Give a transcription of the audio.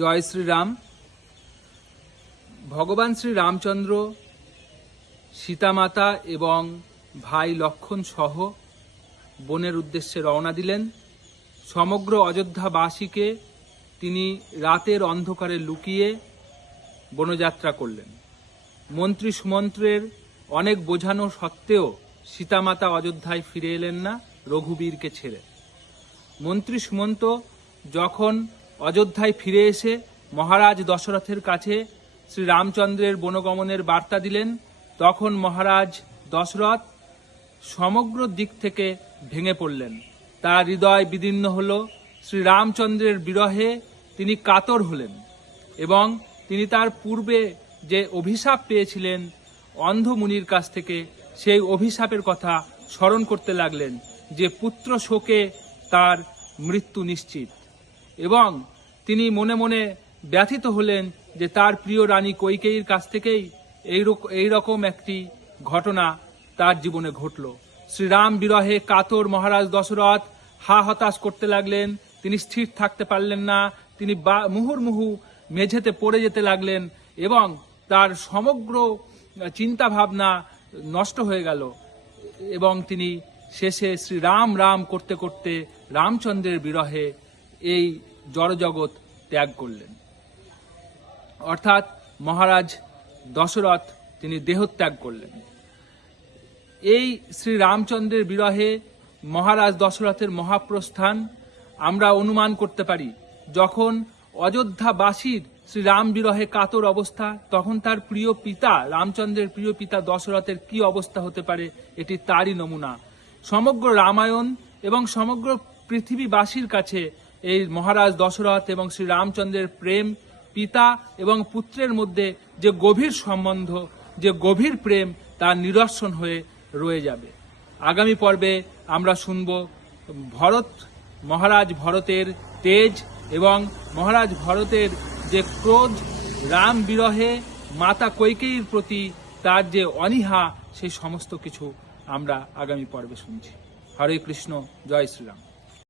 জয় শ্রীরাম। ভগবান শ্রী রামচন্দ্র সীতামাতা এবং ভাই লক্ষণ সহ বনের উদ্দেশ্যে রওনা দিলেন। সমগ্র অযোধ্যাবাসীকে তিনি রাতের অন্ধকারে লুকিয়ে বনযাত্রা করলেন। মন্ত্রী সুমন্ত্রের অনেক বোঝানো সত্ত্বেও সীতামাতা অযোধ্যায় ফিরে এলেন না রঘুবীরকে ছেড়ে। মন্ত্রী সুমন্ত যখন অযোধ্যায় ফিরে এসে মহারাজ দশরথের কাছে শ্রী রামচন্দ্রের বনগমনের বার্তা দিলেন, তখন মহারাজ দশরথ সমগ্র দিক থেকে ভেঙে পড়লেন। তার হৃদয় বিদীর্ণ হল। শ্রী রামচন্দ্রের বিরহে তিনি কাতর হলেন এবং তিনি তার পূর্বে যে অভিশাপ পেয়েছিলেন অন্ধ মুনির কাছ থেকে, সেই অভিশাপের কথা স্মরণ করতে লাগলেন যে পুত্র শোকে তার মৃত্যু নিশ্চিত। এবং তিনি মনে মনে ব্যথিত হলেন যে তার প্রিয় রানী কৈকেয়ীর কাছ থেকেই এই রকম একটি ঘটনা তার জীবনে ঘটল। শ্রীরাম বিরহে কাতর মহারাজ দশরথ হা হতাশ করতে লাগলেন। তিনি স্থির থাকতে পারলেন না। তিনি মুহুর্মুহু মেঝেতে পড়ে যেতে লাগলেন এবং তার সমগ্র চিন্তা ভাবনা নষ্ট হয়ে গেল এবং তিনি শেষে শ্রী রাম রাম করতে করতে রামচন্দ্রের বিরহে এই জড়জগৎ ত্যাগ করলেন। অর্থাৎ মহারাজ দশরথ তিনি দেহত্যাগ করলেন। এই শ্রী রামচন্দ্রের বিরহে মহারাজ দশরথের মহাপ্রস্থান আমরা অনুমান করতে পারি। যখন অযোধ্যাবাসীর শ্রী রাম বিরহে কাতর অবস্থা, তখন তার প্রিয় পিতা রামচন্দ্রের প্রিয় পিতা দশরথের কি অবস্থা হতে পারে, এটি তারই নমুনা। সমগ্র রামায়ণ এবং সমগ্র পৃথিবীবাসীর কাছে এই মহারাজ দশরথ এবং শ্রী রামচন্দ্রের প্রেম, পিতা এবং পুত্রের মধ্যে যে গভীর সম্বন্ধ, যে গভীর প্রেম, তার নিদর্শন হয়ে রয়ে যাবে। আগামী পর্বে আমরা শুনব মহারাজ ভরতের তেজ এবং মহারাজ ভরতের যে ক্রোধ, রাম বিরহে মাতা কৈকেয়ীর প্রতি তার যে অনীহা, সেই সমস্ত কিছু আমরা আগামী পর্বে শুনছি। হরে কৃষ্ণ, জয় শ্রীরাম।